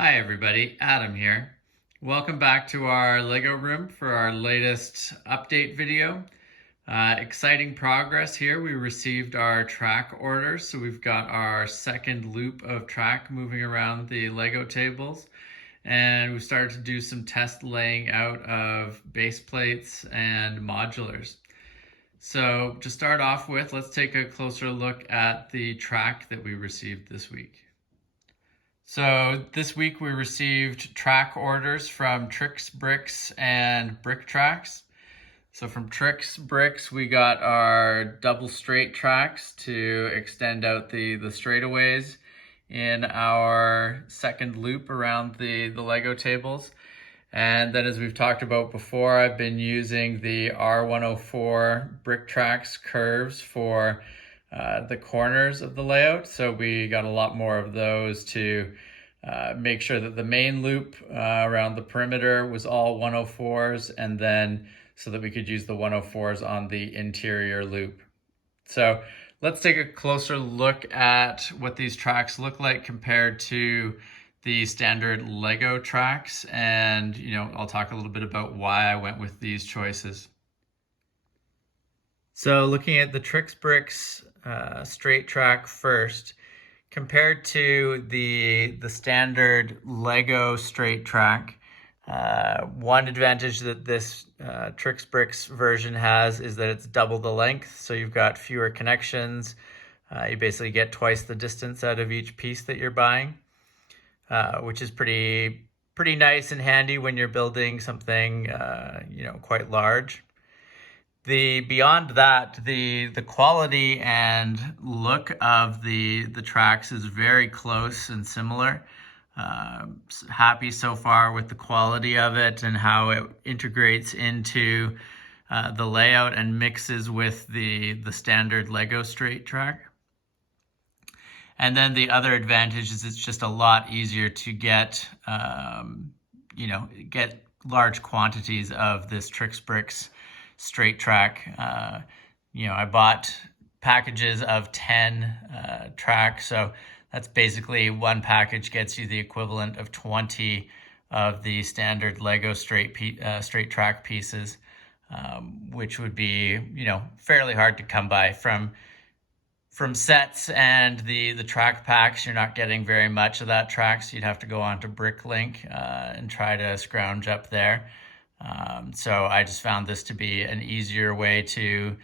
Hi everybody, Adam here. Welcome back to our Lego room for our latest update video. Exciting progress here. We received our track order, so we've got our second loop of track moving around the Lego tables. And we started to do some test laying out of base plates and modulars. So to start off with, let's take a closer look at the track that we received this week. So this week we received track orders from Trix Bricks and Bricktrax. So from Trix Bricks we got our double straight tracks to extend out the straightaways in our second loop around the Lego tables. And then, as we've talked about before, I've been using the R104 Bricktrax curves for the corners of the layout. So we got a lot more of those to make sure that the main loop around the perimeter was all 104s, and then so that we could use the 104s on the interior loop. So let's take a closer look at what these tracks look like compared to the standard Lego tracks, and I'll talk a little bit about why I went with these choices. So looking at the Trix Bricks straight track first, compared to the standard Lego straight track, one advantage that this Trix Bricks version has is that it's double the length, so you've got fewer connections. You basically get twice the distance out of each piece that you're buying, which is pretty nice and handy when you're building something quite large. Beyond that, the quality and look of the tracks is very close and similar. Happy so far with the quality of it and how it integrates into the layout and mixes with the standard Lego straight track. And then the other advantage is it's just a lot easier to get get large quantities of this Trix Bricks straight track. I bought packages of 10 tracks, so that's basically one package gets you the equivalent of 20 of the standard Lego straight track pieces, which would be fairly hard to come by from sets. And the track packs, you're not getting very much of that track, so you'd have to go on to Bricklink and try to scrounge up there. So I just found this to be an easier way to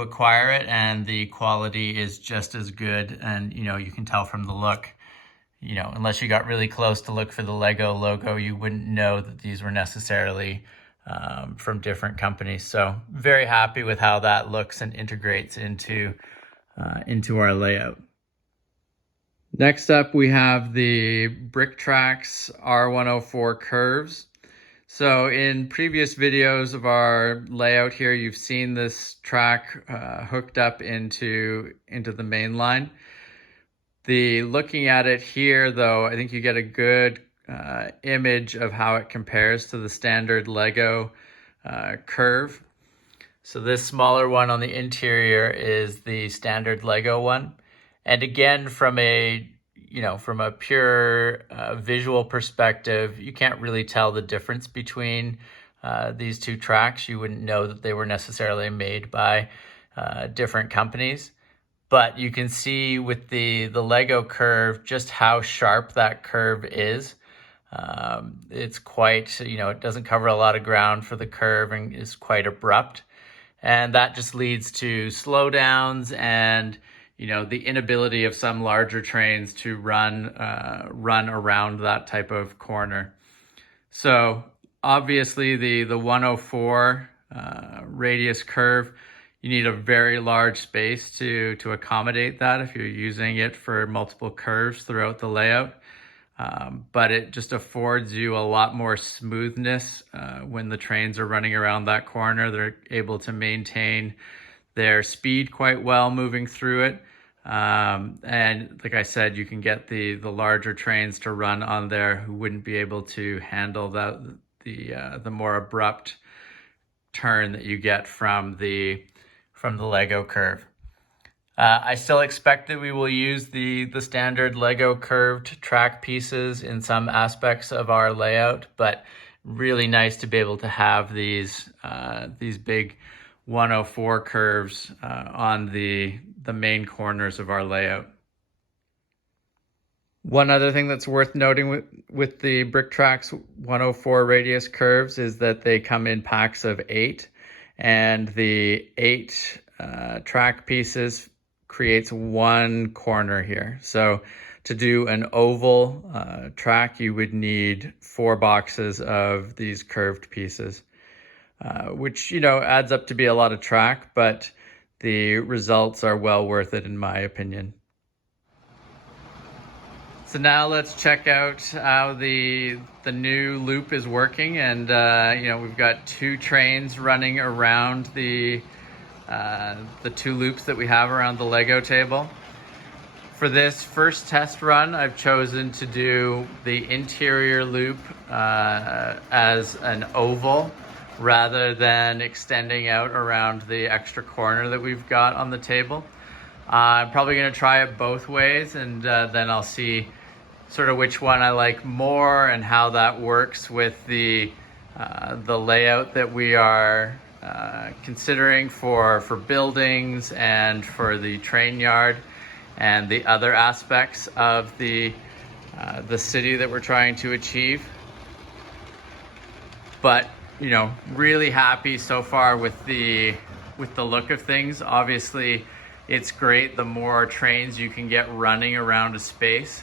acquire it, and the quality is just as good. And you can tell from the look, unless you got really close to look for the Lego logo, you wouldn't know that these were necessarily from different companies. So very happy with how that looks and integrates into our layout. Next up, we have the Bricktrax R104 curves. So in previous videos of our layout here, you've seen this track hooked up into the main line. Looking at it here, though, I think you get a good image of how it compares to the standard Lego curve. So this smaller one on the interior is the standard Lego one. And again, from a pure visual perspective, you can't really tell the difference between these two tracks. You wouldn't know that they were necessarily made by different companies. But you can see with the Lego curve just how sharp that curve is. It's quite, it doesn't cover a lot of ground for the curve and is quite abrupt. And that just leads to slowdowns and the inability of some larger trains to run around that type of corner. So obviously the 104 radius curve, you need a very large space to accommodate that if you're using it for multiple curves throughout the layout. But it just affords you a lot more smoothness when the trains are running around that corner. They're able to maintain their speed quite well moving through it. And like I said, you can get the larger trains to run on there who wouldn't be able to handle the more abrupt turn that you get from the Lego curve. I still expect that we will use the standard Lego curved track pieces in some aspects of our layout, but really nice to be able to have these big 104 curves on the main corners of our layout. One other thing that's worth noting with the Bricktrax 104 radius curves is that they come in packs of 8, and the 8 track pieces creates one corner here. So to do an oval track, you would need 4 boxes of these curved pieces, which, you know, adds up to be a lot of track, but the results are well worth it in my opinion. So now let's check out how the new loop is working, and you know, we've got 2 trains running around the 2 loops that we have around the Lego table. For this first test run, I've chosen to do the interior loop as an oval rather than extending out around the extra corner that we've got on the table. I'm probably going to try it both ways, and then I'll see sort of which one I like more and how that works with the layout that we are considering for buildings and for the train yard and the other aspects of the city that we're trying to achieve. But, you know, really happy so far with the look of things. Obviously, it's great the more trains you can get running around a space.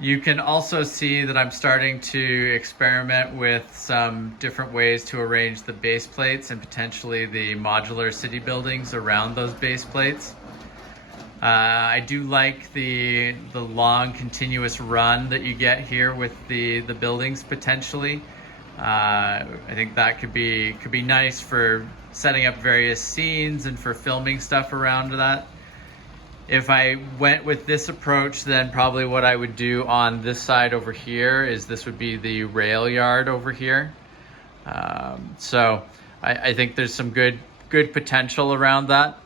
You can also see that I'm starting to experiment with some different ways to arrange the base plates and potentially the modular city buildings around those base plates. I do like the long continuous run that you get here with the buildings potentially. I think that could be nice for setting up various scenes and for filming stuff around that. If I went with this approach, then probably what I would do on this side over here is this would be the rail yard over here. So I think there's some good potential around that.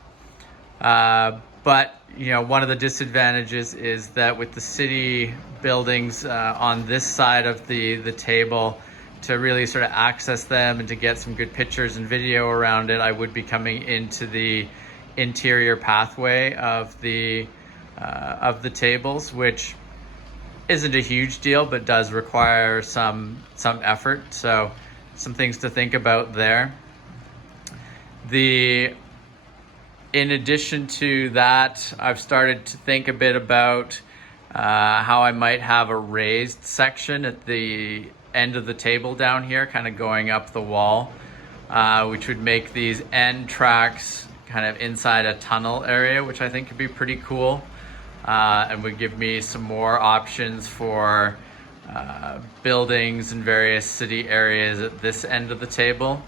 But you know, one of the disadvantages is that with the city buildings on this side of the table, to really sort of access them and to get some good pictures and video around it, I would be coming into the interior pathway of the tables, which isn't a huge deal but does require some effort. So some things to think about there. In addition to that, I've started to think a bit about how I might have a raised section at the end of the table down here, kind of going up the wall, which would make these end tracks kind of inside a tunnel area, which I think could be pretty cool, and would give me some more options for buildings in various city areas at this end of the table.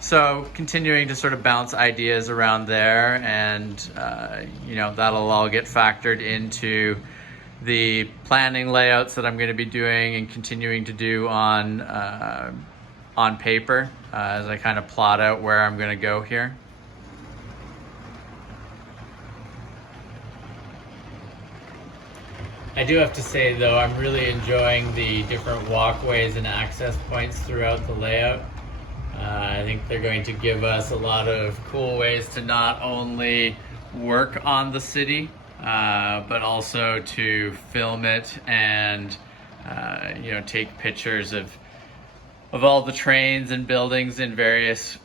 So continuing to sort of bounce ideas around there, and you know, that'll all get factored into the planning layouts that I'm going to be doing and continuing to do on paper as I kind of plot out where I'm going to go here. I do have to say though, I'm really enjoying the different walkways and access points throughout the layout. I think they're going to give us a lot of cool ways to not only work on the city, but also to film it and you know, take pictures of all the trains and buildings in various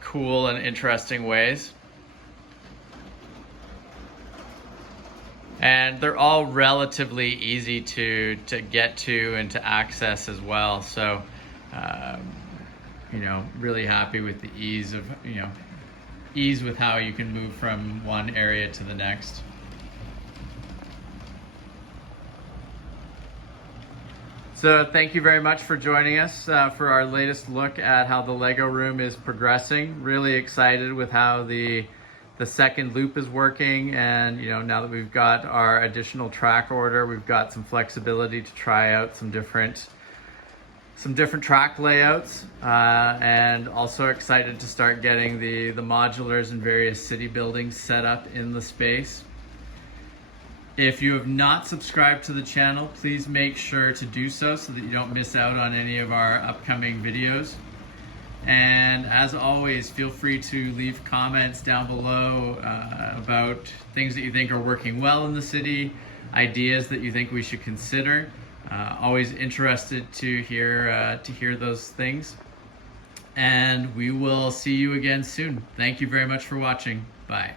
cool and interesting ways. And they're all relatively easy to get to and to access as well. So, you know, really happy with the ease of, you know, ease with how you can move from one area to the next. So thank you very much for joining us for our latest look at how the Lego room is progressing. Really excited with how the second loop is working, and now that we've got our additional track order, we've got some flexibility to try out some different track layouts, and also excited to start getting the modulars and various city buildings set up in the space. If you have not subscribed to the channel, please make sure to do so that you don't miss out on any of our upcoming videos. And as always, feel free to leave comments down below about things that you think are working well in the city, ideas that you think we should consider. Always interested to hear those things. And we will see you again soon. Thank you very much for watching. Bye.